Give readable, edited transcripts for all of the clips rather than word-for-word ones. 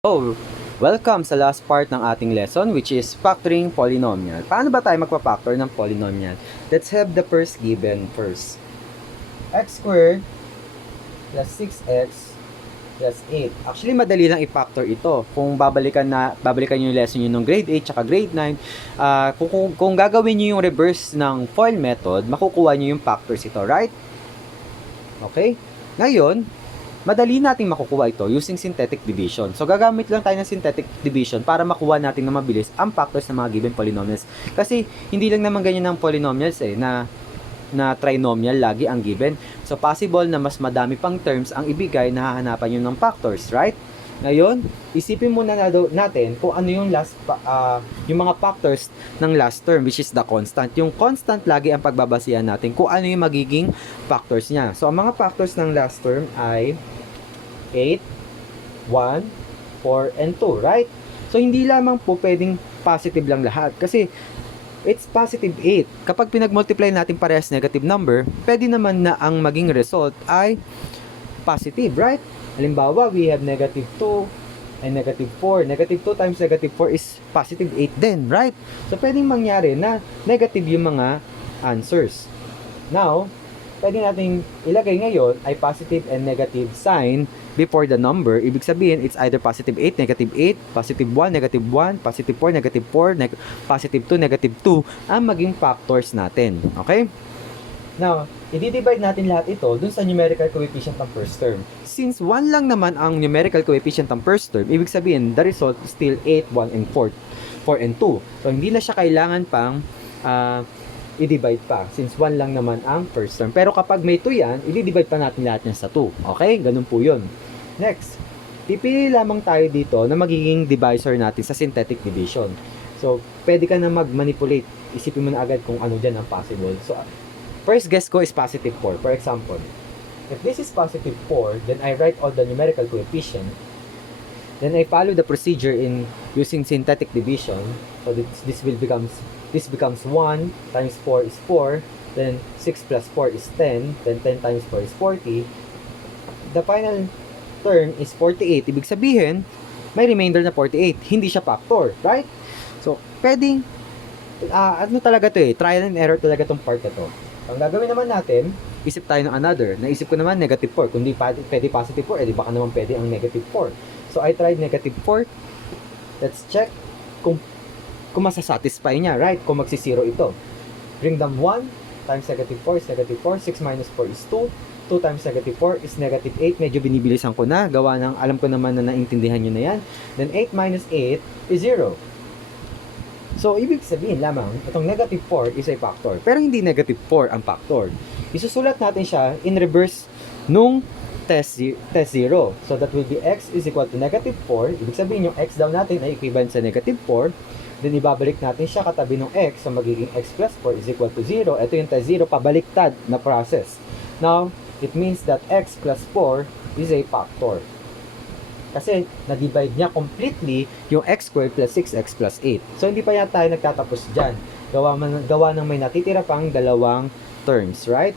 Oh, welcome sa last part ng ating lesson, which is factoring polynomial. Paano ba tayo magpa-factor ng polynomial? Let's have the first given first. X squared plus 6x plus 8. Actually, madali lang i-factor ito. Kung babalikan yung lesson nyo ng grade 8 tsaka grade 9, kung gagawin nyo yung reverse ng FOIL method, makukuha nyo yung factors ito, right? Okay? Ngayon, madali nating makukuha ito using synthetic division. So, gagamit lang tayo ng synthetic division para makuha natin na mabilis ang factors ng mga given polynomials. Kasi, hindi lang naman ganyan ng polynomials na trinomial lagi ang given. So, possible na mas madami pang terms ang ibigay na hahanapan nyo ng factors, right? Ngayon, isipin muna natin kung ano yung yung mga factors ng last term, which is the constant. Yung constant lagi ang pagbabasihan natin kung ano yung magiging factors niya. So, ang mga factors ng last term ay 8, 1, 4, and 2, right? So, hindi lamang po pwedeng positive lang lahat. Kasi, it's positive 8. Kapag pinag-multiply natin parehas negative number, pwede naman na ang maging result ay positive, right? Halimbawa, we have negative 2 and negative 4. Negative 2 times negative 4 is positive 8 din, right? So, pwedeng mangyari na negative yung mga answers. Now, pwede natin ilagay ngayon ay positive and negative sign before the number. Ibig sabihin, it's either positive 8, negative 8, positive 1, negative 1, positive 4, negative 4, positive 2, negative 2 ang maging factors natin. Okay? Now, i-divide natin lahat ito dun sa numerical coefficient ng first term. Since 1 lang naman ang numerical coefficient ng first term, ibig sabihin, the result is still 8, 1, and 4 and 2. So, hindi na siya kailangan pang i-divide pa since 1 lang naman ang first term. Pero kapag may 2 yan, i-divide pa natin lahat yan sa 2. Okay? Ganun po yun. Next, pipili lamang tayo dito na magiging divisor natin sa synthetic division. So, pwede ka na mag-manipulate. Isipin mo na agad kung ano dyan ang possible. So, first guess ko is positive 4. For example, if this is positive 4, then I write all the numerical coefficient. Then I follow the procedure in using synthetic division. So this becomes 1 times 4 is 4. Then 6 plus 4 is 10. Then 10 times 4 is 40. The final term is 48. Ibig sabihin, may remainder na 48. Hindi siya factor, right? So, pwedeng, ano talaga to trial and error talaga tong part na to. Ang gagawin naman natin, isip tayo ng another. Naisip ko naman negative 4. Kung di pwede positive 4, edi baka naman pwede ang negative 4. So, I tried negative 4. Let's check kung masasatisfy niya, right? Kung magsi-0 ito. Bring them 1 times negative 4 is negative 4. 6 minus 4 is 2. 2 times negative 4 is negative 8. Medyo binibilisan ko na. Gawa ng, alam ko naman na naintindihan nyo na yan. Then 8 minus 8 is 0. So, ibig sabihin lamang, itong negative 4 is a factor. Pero hindi negative 4 ang factor. Isusulat natin siya in reverse nung test 0. So, that will be x is equal to negative 4. Ibig sabihin, yung x daw natin ay equivalent sa negative 4. Then, ibabalik natin siya katabi ng x. So, magiging x plus 4 is equal to 0. Ito yung test 0, pabaliktad na process. Now, it means that x plus 4 is a factor. Kasi, na-divide niya completely yung x squared plus 6x plus 8. So, hindi pa yan tayo nagtatapos dyan. Gawa ng may natitira pang dalawang terms, right?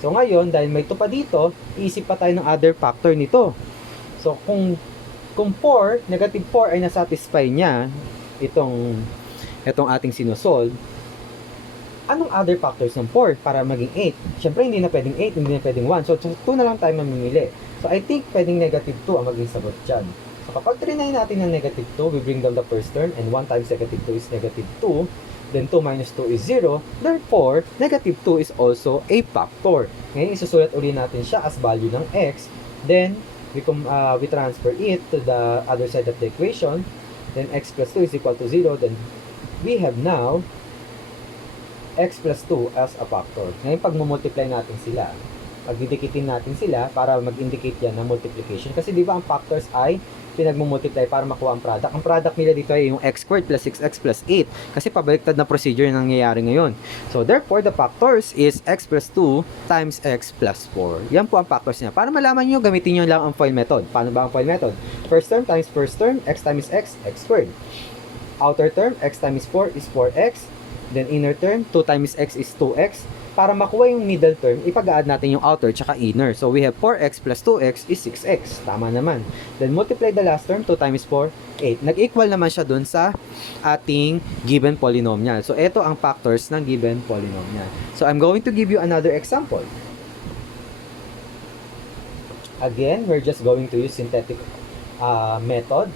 So, ngayon, dahil may 2 pa dito, iisip pa tayo ng other factor nito. So, kung 4, negative 4 ay nasatisfy niya itong ating sinusolve, anong other factors ng 4 para maging 8? Siyempre, hindi na pwedeng 8, hindi na pwedeng 1. So, 2 na lang tayo mamimili. So, I think pwedeng negative 2 ang maging sagot dyan. So, kapag trinay natin ng negative 2, we bring down the first term, and 1 times negative 2 is negative 2. Then 2 minus 2 is 0. Therefore, negative 2 is also a factor. Ngayon, isusulat uli natin siya as value ng x. Then, we transfer it to the other side of the equation. Then, x plus 2 is equal to 0. Then, we have now x plus 2 as a factor. Ngayon, pag multiply natin sila, pagdidikitin natin sila para mag-indicate yan ng multiplication. Kasi di ba ang factors ay pinagmumultiply para makuha ang product. Ang product nila dito ay yung x squared plus 6x plus 8. Kasi pabaliktad na procedure yung nangyayari ngayon. So, therefore, the factors is x plus 2 times x plus 4. Yan po ang factors niya. Para malaman nyo, gamitin nyo lang ang FOIL method. Paano ba ang FOIL method? First term times first term, x times x squared. Outer term, x times 4 is 4x. Then, inner term, 2 times x is 2x. para makuha yung middle term, ipag-add natin yung outer tsaka inner. So we have 4x plus 2x is 6x. Tama naman. Then multiply the last term, 2 times 4, 8. Nag-equal naman siya dun sa ating given polynomial. So ito ang factors ng given polynomial. So I'm going to give you another example. Again, we're just going to use synthetic method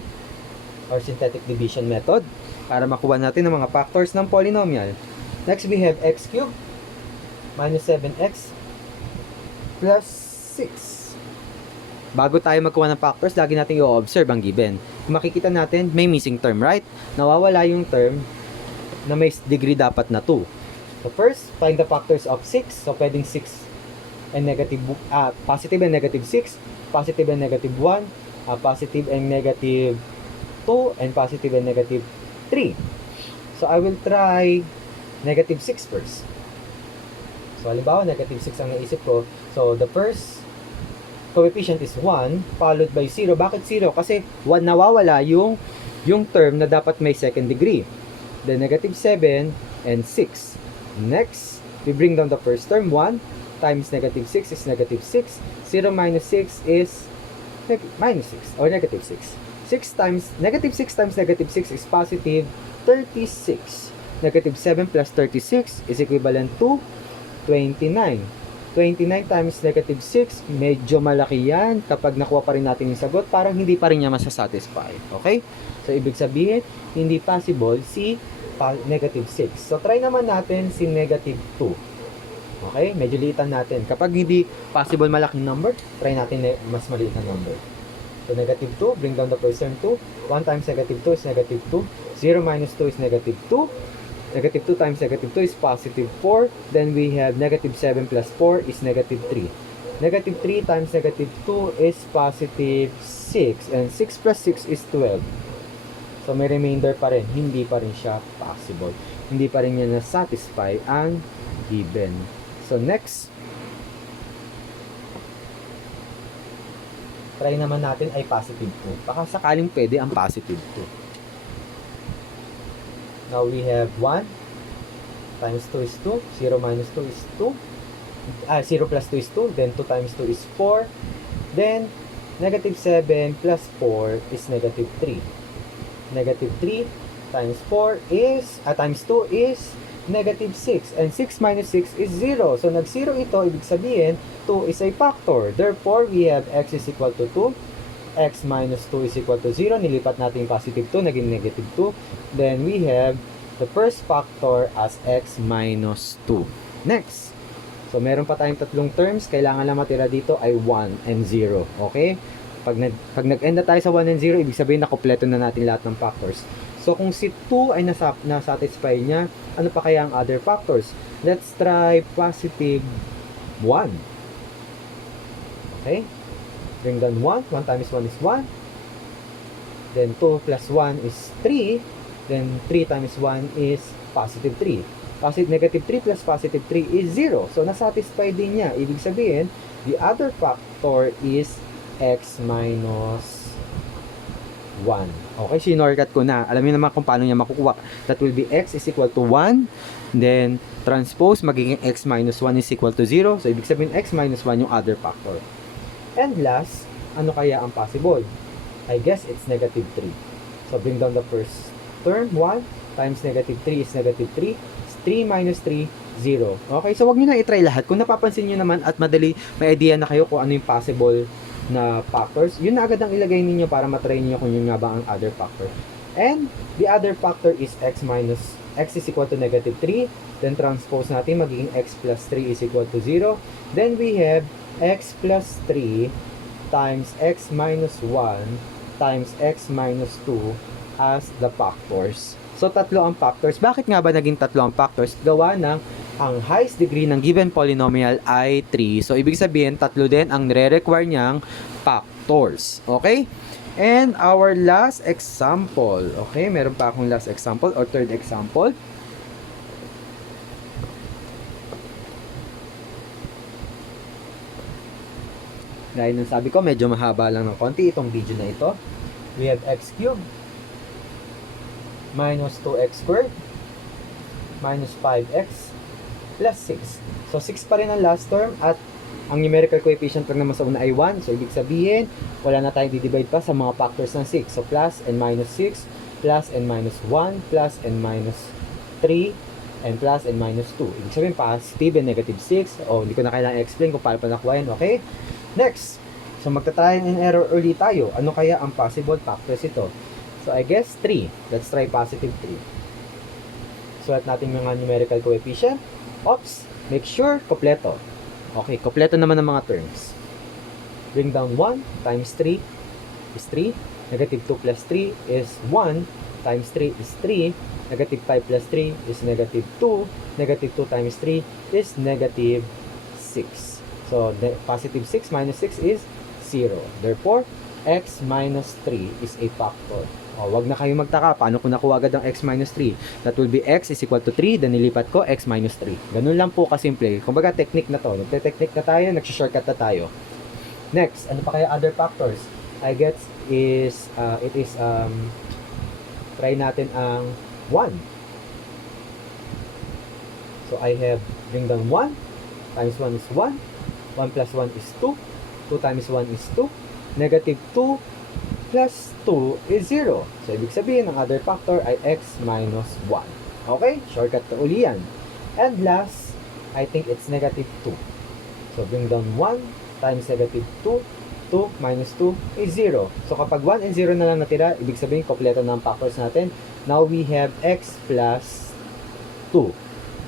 or synthetic division method para makuha natin ang mga factors ng polynomial. Next, we have x cubed minus 7x plus 6. Bago tayo magkuha ng factors, lagi natin i-observe ang given. Kung makikita natin, may missing term, right? Nawawala yung term na may degree dapat na 2. So first, find the factors of 6. So pwedeng 6 and negative, positive and negative 6, positive and negative 1, positive and negative 2, and positive and negative 3. So I will try negative 6 first. So, halimbawa, negative 6 ang naisip ko. So, the first coefficient is 1, followed by 0. Bakit 0? Kasi 1 nawawala yung term na dapat may second degree. Then, negative 7 and 6. Next, we bring down the first term. 1 times negative 6 is negative 6. 0 minus 6 is minus 6 or negative 6. Negative 6 times negative 6 is positive 36. Negative 7 plus 36 is equivalent to 29. 29 times negative 6, medyo malaki yan. Kapag nakuha pa rin natin yung sagot, parang hindi pa rin niya masasatisfy. Okay? So, ibig sabihin, hindi possible si negative 6. So, try naman natin si negative 2. Okay? Medyo liitan natin. Kapag hindi possible malaking number, try natin mas maliit na number. So, negative 2, bring down the first term 2. 1 times negative 2 is negative 2. 0 minus 2 is negative 2. Negative 2 times negative 2 is positive 4. Then we have negative 7 plus 4 is negative 3. Negative 3 times negative 2 is positive 6. And 6 plus 6 is 12. So may remainder pa rin. Hindi pa rin siya possible. Hindi pa rin niya na-satisfy ang given. So next, try naman natin ay positive 2. Baka sakaling pwede ang positive 2. Now we have 1 times 2 is 2, 0 minus 2 is 2, 0 plus 2 is 2, then 2 times 2 is 4, then negative 7 plus 4 is negative 3. Negative 3 times 4 is, times 2 is negative 6, and 6 minus 6 is 0. So nag-0 ito, ibig sabihin, 2 is a factor. Therefore, we have x is equal to 2, x minus 2 is equal to 0. Nilipat natin yung positive 2, naging negative 2. Then we have the first factor as x minus 2. Next. So, meron pa tayong tatlong terms. Kailangan lang matira dito ay 1 and 0. Okay? Pag nag-end na tayo sa 1 and 0, ibig sabihin na kompleto na natin lahat ng factors. So, kung si 2 ay nasatisfy niya, ano pa kaya ang other factors? Let's try positive 1. Okay? Bring down 1. 1 times 1 is 1. Then 2 plus 1 is 3. Then 3 times 1 is positive 3. Negative 3 plus positive 3 is 0. So, nasatisfy din niya. Ibig sabihin, the other factor is x minus 1. Okay, sinorkat ko na. Alam niyo naman kung paano niya makukuha. That will be x is equal to 1. Then, transpose, magiging x minus 1 is equal to 0. So, ibig sabihin, x minus 1 yung other factor. And last, ano kaya ang possible? I guess it's negative 3. So, bring down the first term. 1 times negative 3 is negative 3. 3 minus 3, 0. Okay, so wag nyo na i-try lahat. Kung napapansin nyo naman at madali, may idea na kayo kung ano yung possible na factors, yun na agad ang ilagay ninyo para matry niyo kung yun nga ba ang other factor. And the other factor is x is equal to negative 3. Then transpose natin, magiging x plus 3 is equal to 0. Then we have x plus 3 times x minus 1 times x minus 2 as the factors. So, tatlo ang factors. Bakit nga ba naging tatlo ang factors? Gawa ng ang highest degree ng given polynomial ay 3. So, ibig sabihin, tatlo din ang nire-require niyang factors. Okay? And our last example. Okay? Meron pa akong last example or third example. Dahil nang sabi ko, medyo mahaba lang ng konti itong video na ito. We have x cubed minus 2x squared minus 5x plus 6. So, 6 pa rin ang last term at ang numerical coefficient lang naman sa una ay 1. So, ibig sabihin, wala na tayong di-divide pa sa mga factors ng 6. So, plus and minus 6, plus and minus 1, plus and minus 3, and plus and minus 2. Ibig sabihin, positive and negative 6. O, hindi ko na kailangan explain kung paano pa nakuha yun. Okay? Next. So, magta-try and error ulit tayo. Ano kaya ang possible factors ito? So, I guess 3. Let's try positive 3. Sulat natin mga numerical coefficient. Oops. Make sure, kompleto. Okay, kompleto naman ang mga terms. Bring down 1 times 3 is 3. Negative 2 plus 3 is 1 times 3 is 3. Negative 5 plus 3 is negative 2. Negative 2 times 3 is negative 6. So, positive 6 minus 6 is 0. Therefore, x minus 3 is a factor. O, wag na kayo magtaka. Paano ko nakuha agad ang x minus 3? That will be x is equal to 3. Then, nilipat ko x minus 3. Ganun lang po kasimple. Kumbaga, technique na to. Nagte-technique na tayo. Nagsishortcut na tayo. Next, ano pa kaya other factors? I guess is, try natin ang 1. So, I have, bring down 1. Times 1 is 1. 1 plus 1 is 2. 2 times 1 is 2. Negative 2 plus 2 is 0. So, ibig sabihin, ang other factor ay x minus 1. Okay? Shortcut na uli yan. And last, I think it's negative 2. So, bring down 1 times negative 2. 2 minus 2 is 0. So, kapag 1 and 0 na lang natira, ibig sabihin, kompleto na ang factors natin. Now, we have x plus 2.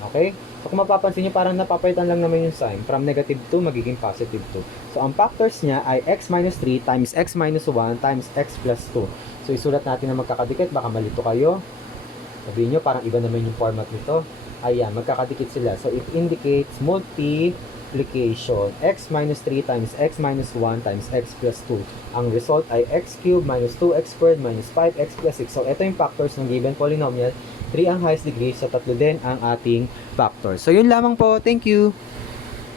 Okay? So, kung mapapansin nyo, parang napapalitan lang naman yung sign. From negative 2, magiging positive 2. So, ang factors niya ay x minus 3 times x minus 1 times x plus 2. So, isulat natin na magkakadikit. Baka malito kayo. Sabihin nyo, parang iba naman yung format nito. Ayan, magkakadikit sila. So, it indicates multiplication. X minus 3 times x minus 1 times x plus 2. Ang result ay x cubed minus 2x squared minus 5x plus 6. So, ito yung factors ng given polynomial. 3 ang highest degree, so 3 din ang ating factor. So, yun lamang po. Thank you!